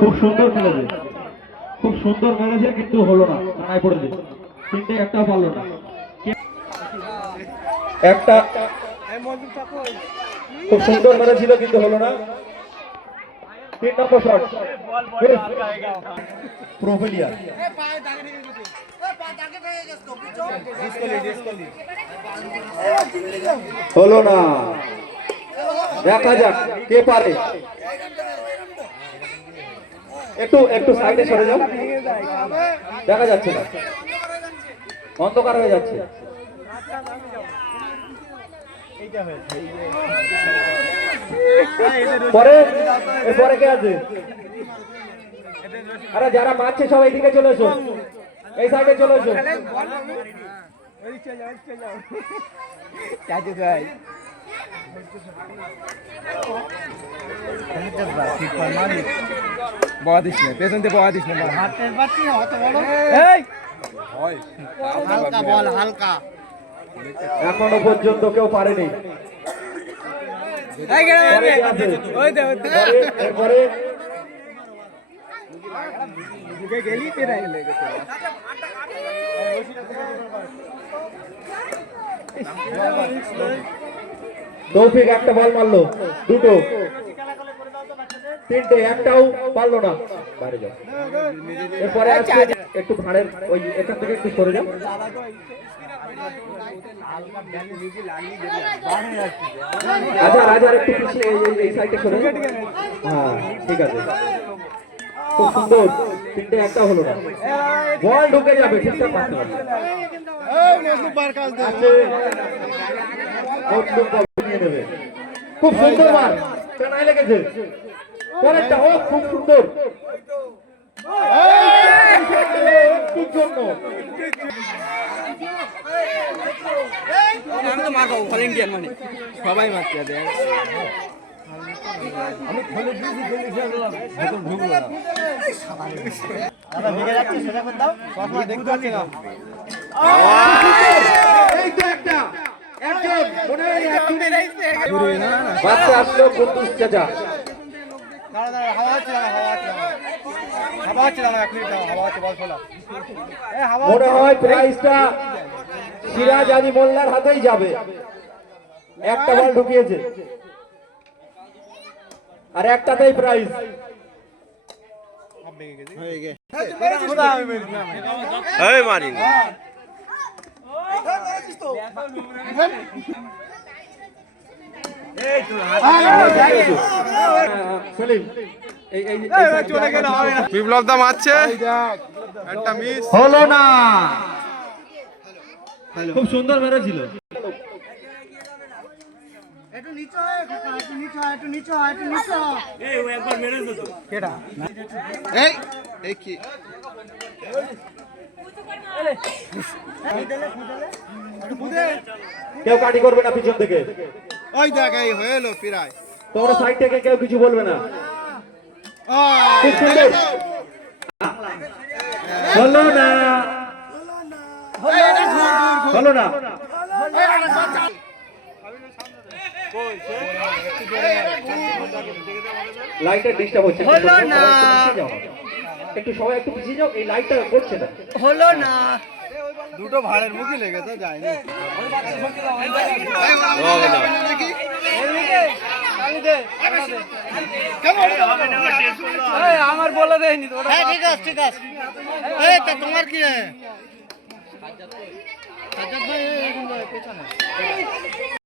খুব সুন্দর খেলেছে, খুব সুন্দর মেরেছে, কিন্তু হলো না, কানায় পড়েছে। তিনটে একটাও পারলো না। একটা খুব সুন্দর মেরেছিল, কিন্তু হলো না। 3 নম্বর শট প্রোফেলিয়া। হলো না, দেখা যাক কে পারে। একটু একটু সাইডে সরে যাও, দেখা যাচ্ছে না, অন্ধকার হয়ে যাচ্ছে। পরে এরপরে কে আছে? আরে যারা মারছে সব এইদিকে চলে এসো, এই সাইডে চলে এসো। এখনো পর্যন্ত কেউ পারেনি। এরপরে তৌফিক একটা বল মারলো, দুটো, তিনটে, একটাও পারলো না, বাইরে যাও। এরপরে একটু ভাড়ের ওই এখান থেকে একটু সরে যাও। আচ্ছা রাজার একটু পিছিয়ে এই সাইডে সরে। হ্যাঁ ঠিক আছে, খুব সুন্দর, তিনটে একটা হলো না, বল ঢুকে যাবে, ঠিকঠাক মারতে হবে। নিয়ে নেবে, খুব সুন্দর মার, কানায় লেগেছে। পরেরটা ও খুব সুন্দর, আমি তো মারবো অল ইন্ডিয়ান মানে সবাই মারতে হবে। আমি খোলে দিয়েছি ভেতর ঢুকলো না, আবার ভেঙে যাচ্ছে, সেটা করে দাও, চশমা দেখতে পাচ্ছি না। এই তো একটা, একজন মনে হয় একজন বাচ্চা আসলো, কুদ্দুস চাচা। দাঁড়া দাঁড়া, হাওয়া হচ্ছে না, হাওয়া হচ্ছে না, হাওয়া হচ্ছে না, এক মিনিট হাওয়া হচ্ছে, বল খোলা। মনে হয় প্রাইজটা সিরাজ আলী মোল্লার হাতেই যাবে। একটা বল ঢুকিয়েছে, আর একটাতেই প্রাইজ। বিপ্লব দা মারছে, একটা মিস হলো না, খুব সুন্দর মেরেছিল। একটু নিচে হয়, একটু নিচে হয়, একটু নিচে হয়, একটু নিচে হয়। এই ও একবার মেরেছে তো কেডা? এই এই কি কেউ কাটি করবে না পিছন থেকে, ওই দেখ এই হয়ে এলো প্রায়। তোমরা সাইড থেকে কেউ কিছু বলবে না। খুব সুন্দর, হলো না, হলো না, লাইটটা ডিস্টার্ব হচ্ছে, একটু সবাই একটু পিছিয়ে যাও, এই লাইটটা করছে না। হলো না, দুটো ভাড়ের মুখই লেগেছে, যায়নি। আমার বলে দেয়নি তো। ঠিক আছে ঠিক আছে, তোমার কি সাজ্জাদ ভাই পেছনে।